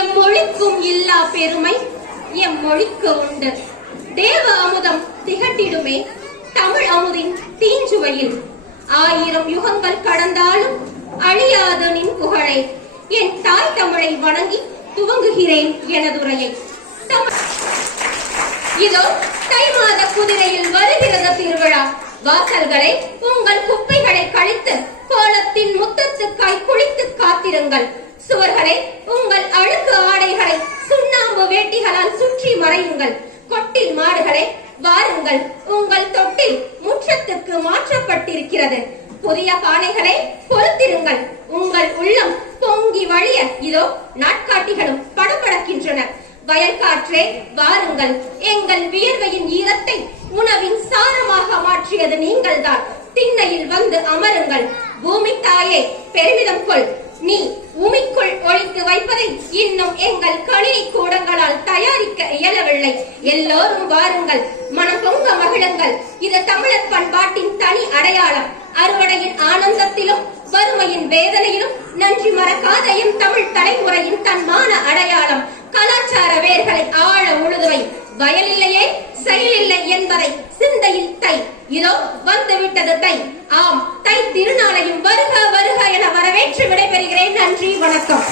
எம்மொழிக்கும் இல்லா பெருமை எம்மொழிக்கு உண்டு. தேவ அமுதம் திகட்டிடுமே தமிழ் அமுதின் தீஞ்சுவையில். 1000 யுகங்கள் கடந்தாலும் அழியாத நின் புகழை, என் தாய் தமிழை வணங்கி துவங்குகிறேன் எனதுரையை. இதோ தை மாத குதிரையில் வருகிறது திருவிழா. வாசல்களை உங்கள் குப்பைகளை கழித்து கோலத்தின் முத்தத்துக்காய் குளித்து காத்திருங்கள். சுவர்களை உங்கள் அழுக்கு ஆடைகளை சுண்ணாம்பு வேட்டிகளால் சுற்றி மறையுங்கள். கொட்டில் மாடுகளை வாருங்கள், உங்கள் தொட்டில் முற்றத்துக்கு மாற்றப்பட்டிருக்கிறது. புதிய பானைகளை பொறுத்திருங்கள், உங்கள் உள்ளம் பொங்கி வழிய இதோ நாட்காட்டிகளும் படபடக்கின்றன. வயல்காற்றே வாருங்கள், எங்கள் வியர்வையின் ஈரத்தை உணவின் சாரமாக மாற்றியது நீங்கள்தான். திண்ணையில் வந்து அமருங்கள். பூமி தாயே பெருமிதம் கொள், நீ உமிக்குள் ஒழித்து வைப்பதை இன்னும் எங்கள் கணினி கூடங்களால் தயாரிக்க இயலவில்லை. எல்லோரும் வாருங்கள், மனம் பொங்க மகிழுங்கள். இது தமிழர் பண்பாட்டின் தனி அடையாளம். அறுவடையின் ஆனந்தத்திலும் வறுமையின் வேதனையிலும் நன்றி மறக்காத எம் தமிழ் தலைமுறையின் தன்மான அடையாளம். கலாச்சார வேர்களை ஆழ உழுதுவை. வயலில்லையே செயலில்லை என்பதை சிந்தையில் தை. இதோ வந்துவிட்டது தை. ஆம், தை திருநாளையும் வருக வருக என வரவேற்று விடைபெறுகிறேன். நன்றி, வணக்கம்.